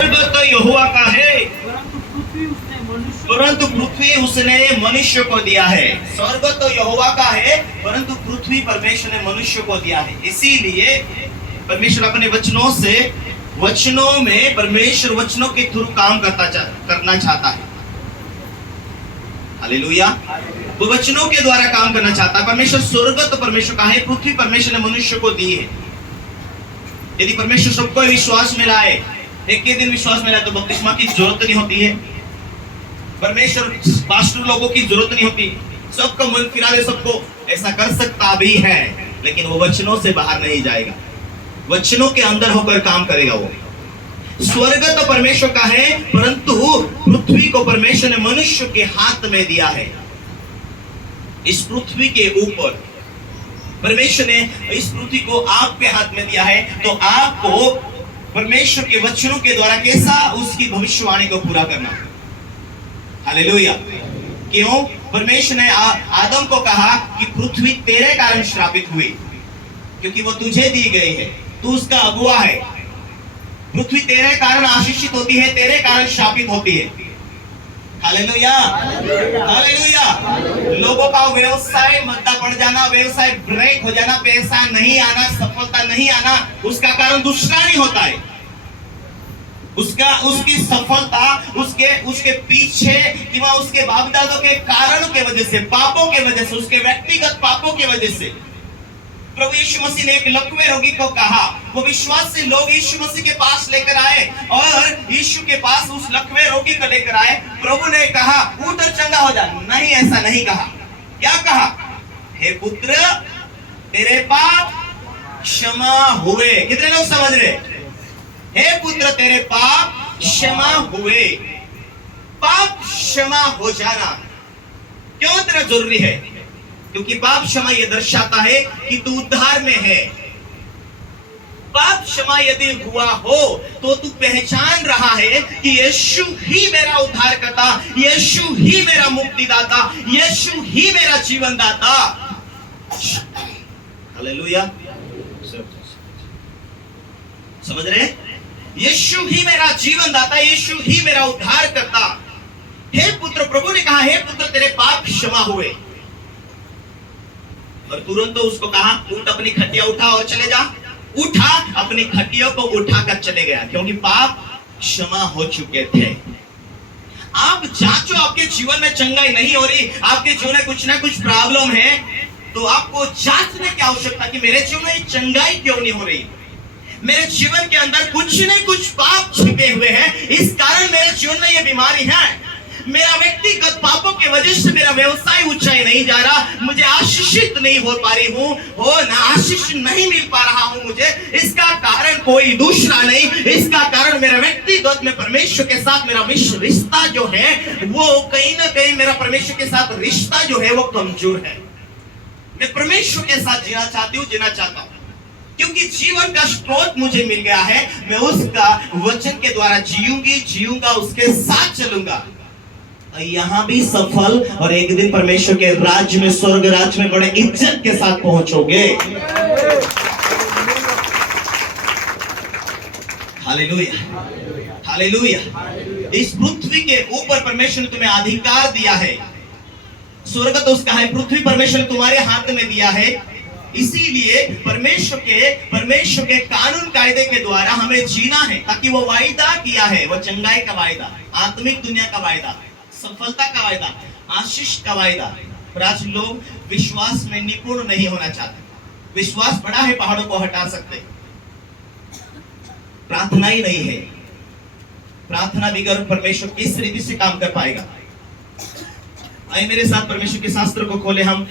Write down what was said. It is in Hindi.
तो यहोवा का है, परंतु पृथ्वी उसने मनुष्य को दिया है। स्वर्ग तो यहोवा का है, परंतु पृथ्वी परमेश्वर ने मनुष्य को दिया है। इसीलिए परमेश्वर अपने वचनों से, वचनों में परमेश्वर वचनों के थ्रू काम करना चाहता है। हालेलुया। वो वचनों के द्वारा काम करना चाहता है। परमेश्वर, स्वर्ग तो परमेश्वर का है, पृथ्वी परमेश्वर ने मनुष्य को दी है। यदि परमेश्वर सबको विश्वास में लाए, एक ही दिन विश्वास में लाए, तो बपतिस्मा की जरूरत नहीं होती है। परमेश्वर पास्टर लोगों की जरूरत नहीं होती। सबको मन फिरा दे, सबको ऐसा कर सकता भी है, लेकिन वो वचनों से बाहर नहीं जाएगा, वचनों के अंदर होकर काम करेगा। वो स्वर्ग तो परमेश्वर का है, परंतु पृथ्वी को परमेश्वर ने मनुष्य के हाथ में दिया है। इस पृथ्वी के ऊपर परमेश्वर ने इस पृथ्वी को आपके हाथ में दिया है, तो आपको परमेश्वर के वचनों के द्वारा कैसा उसकी भविष्यवाणी को पूरा करना। हालेलुया। क्यों? परमेश्वर ने आदम को कहा कि पृथ्वी तेरे कारण श्रापित हुई, क्योंकि वो तुझे दी गई है, तू उसका अगुआ है। पृथ्वी तेरे कारण आशीषित होती है, तेरे कारण श्रापित होती है। Hallelujah, hallelujah. लोगों का व्यवसाय मंदा पड़ जाना, व्यवसाय ब्रेक हो जाना, पैसा नहीं आना, सफलता नहीं आना, उसका कारण दूसरा नहीं होता है। उसकी सफलता उसके पीछे कि वह उसके बाप दादों के कारणों के वजह से, पापों के वजह से, उसके व्यक्तिगत पापों के वजह से। प्रभु यीशु मसीह ने एक लकवे रोगी को कहा, वो विश्वास से लोग यीशु मसीह के पास लेकर आए और यीशु के पास उस लकवे रोगी को लेकर आए। प्रभु ने कहा उठ और चंगा हो जा। नहीं, ऐसा नहीं कहा। क्या कहा? हे पुत्र, तेरे पाप क्षमा हुए। कितने लोग समझ रहे? हे पुत्र, तेरे पाप क्षमा हुए। पाप क्षमा हो जाना क्यों इतना जरूरी है? क्योंकि पाप क्षमा यह दर्शाता है कि तू उद्धार में है। पाप क्षमा यदि हुआ हो तो तू पहचान रहा है कि यीशु ही मेरा उद्धार करता, यीशु ही मेरा मुक्तिदाता, यीशु ही मेरा जीवन दाता। हालेलुया। समझ रहे? यीशु ही मेरा जीवन दाता, यीशु ही मेरा उद्धार करता। हे पुत्र, प्रभु ने कहा, हे पुत्र, तेरे पाप क्षमा हुए। और तुरंत तो उसको कहा उठ, अपनी खटिया उठा और चले जा। उठा, अपनी खटियों को उठाकर चले गया, क्योंकि पाप क्षमा हो चुके थे। आप जांचो, आपके जीवन में चंगाई नहीं हो रही, आपके जीवन में कुछ ना कुछ प्रॉब्लम है, तो आपको जांचने की आवश्यकता कि मेरे जीवन में चंगाई क्यों नहीं हो रही। मेरे जीवन के अंदर कुछ न कुछ पाप छिपे हुए हैं, इस कारण मेरे जीवन में ये बीमारी है। मेरा व्यक्तिगत पापों की वजह से मेरा व्यवसाय ऊंचाई नहीं जा रहा, मुझे आशीषित नहीं हो पा रही हूँ, ना आशीष नहीं मिल पा रहा हूँ मुझे। इसका कारण कोई दूसरा नहीं, इसका कारण मेरा व्यक्तिगत में परमेश्वर के साथ मेरा रिश्ता जो है वो कहीं ना कहीं, मेरा परमेश्वर के साथ रिश्ता जो है वो कमजोर है। मैं परमेश्वर के साथ जीना चाहती हूँ, जीना चाहता हूँ, क्योंकि जीवन का स्रोत मुझे मिल गया है। मैं उसका वचन के द्वारा जीऊंगा, उसके साथ चलूंगा। यहाँ भी सफल, और एक दिन परमेश्वर के राज्य में, स्वर्ग राज्य में बड़े इज्जत के साथ पहुंचोगे। Hallelujah, hallelujah. इस पृथ्वी के ऊपर परमेश्वर ने तुम्हें अधिकार दिया है। स्वर्ग तो उसका है, पृथ्वी परमेश्वर ने तुम्हारे हाथ में दिया है। इसीलिए परमेश्वर के कानून कायदे के द्वारा हमें जीना है, ताकि वो वायदा किया है, वो चंगाई का वायदा, आत्मिक दुनिया का वायदा, सफलता का वायदा, आशीष का वायदा। पर आज लोग विश्वास में निपुण नहीं होना चाहते। विश्वास बड़ा है, पहाड़ों को हटा सकते, प्रार्थना ही नहीं है। प्रार्थना बगैर परमेश्वर किस रीति से काम कर पाएगा? आइए मेरे साथ परमेश्वर के शास्त्र को खोले हम